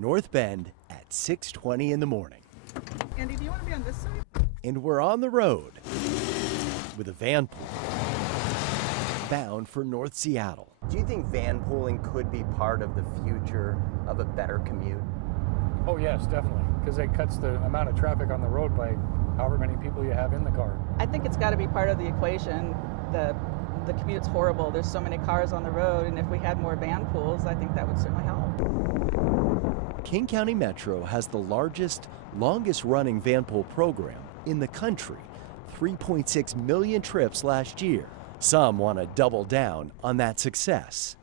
North Bend at 6:20 in the morning. Andy, do you want to be on this side? And we're on the road with a van pool bound for North Seattle. Do you think van pooling could be part of the future of a better commute? Oh yes, definitely, because it cuts the amount of traffic on the road by however many people you have in the car. I think it's got to be part of the equation. The commute's horrible. There's so many cars on the road, and if we had more van pools, I think that would certainly help. King County Metro has the largest, longest-running van pool program in the country, 3.6 million trips last year. Some want to double down on that success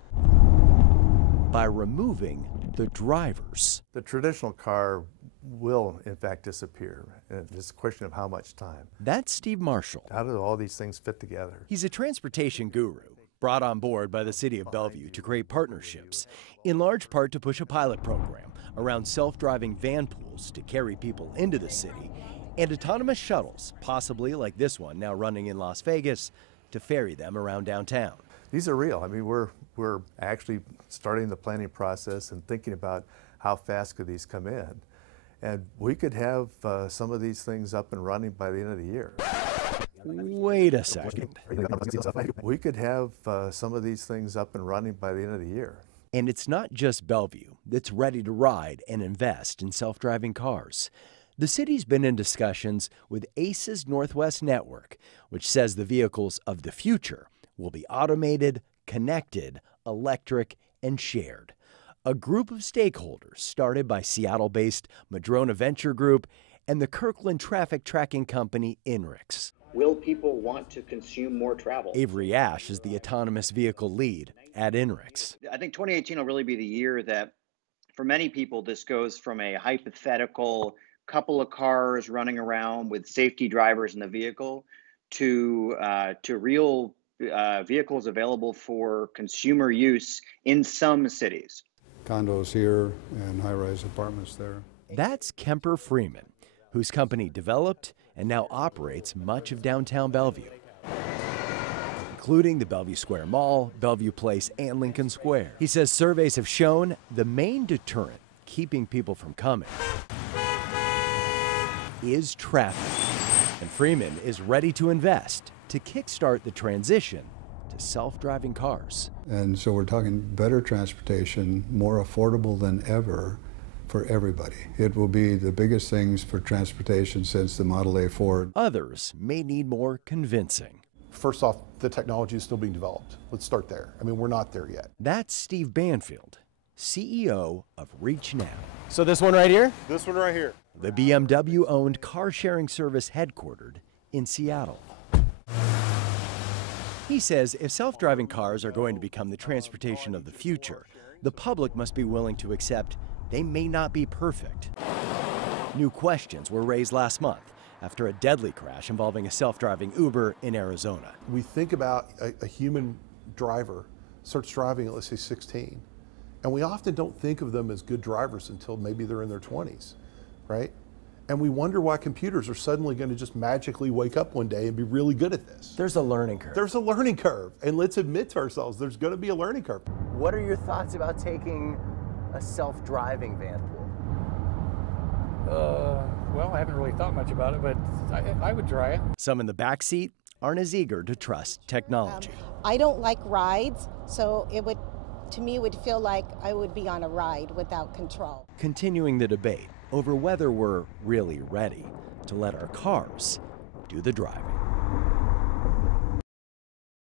by removing the drivers. The traditional car will, in fact, disappear. It's a question of how much time. That's Steve Marshall. How do all these things fit together? He's a transportation guru, brought on board by the city of Bellevue to create partnerships, in large part to push a pilot program around self-driving van pools to carry people into the city, and autonomous shuttles, possibly like this one now running in Las Vegas, to ferry them around downtown. These are real. I mean, we're actually starting the planning process and thinking about how fast could these come in. And we could have some of these things up and running by the end of the year. Wait a second. We could have some of these things up and running by the end of the year. And it's not just Bellevue that's ready to ride and invest in self-driving cars. The city's been in discussions with ACE's Northwest Network, which says the vehicles of the future will be automated, connected, electric, and shared. A group of stakeholders started by Seattle-based Madrona Venture Group and the Kirkland traffic tracking company INRIX. Will people want to consume more travel? Avery Ash is the autonomous vehicle lead at INRIX. I think 2018 will really be the year that, for many people, this goes from a hypothetical couple of cars running around with safety drivers in the vehicle to real vehicles available for consumer use in some cities. Condos here and high-rise apartments there. That's Kemper Freeman, whose company developed and now operates much of downtown Bellevue, including the Bellevue Square Mall, Bellevue Place, and Lincoln Square. He says surveys have shown the main deterrent keeping people from coming is traffic. And Freeman is ready to invest to kickstart the transition to self-driving cars. And so we're talking better transportation, more affordable than ever for everybody. It will be the biggest things for transportation since the Model A Ford. Others may need more convincing. First off, the technology is still being developed. Let's start there. I mean, we're not there yet. That's Steve Banfield, CEO of Reach Now. So this one right here? This one right here. The BMW-owned car-sharing service headquartered in Seattle. He says if self-driving cars are going to become the transportation of the future, the public must be willing to accept they may not be perfect. New questions were raised last month after a deadly crash involving a self-driving Uber in Arizona. We think about a human driver starts driving at, let's say, 16. And we often don't think of them as good drivers until maybe they're in their 20s, right? And we wonder why computers are suddenly going to just magically wake up one day and be really good at this. There's a learning curve. There's a learning curve. And let's admit to ourselves, there's going to be a learning curve. What are your thoughts about taking a self-driving van pool? Well, I haven't really thought much about it, but I would try it. Some in the back seat aren't as eager to trust technology. I don't like rides, so to me, it would feel like I would be on a ride without control. Continuing the debate over whether we're really ready to let our cars do the driving.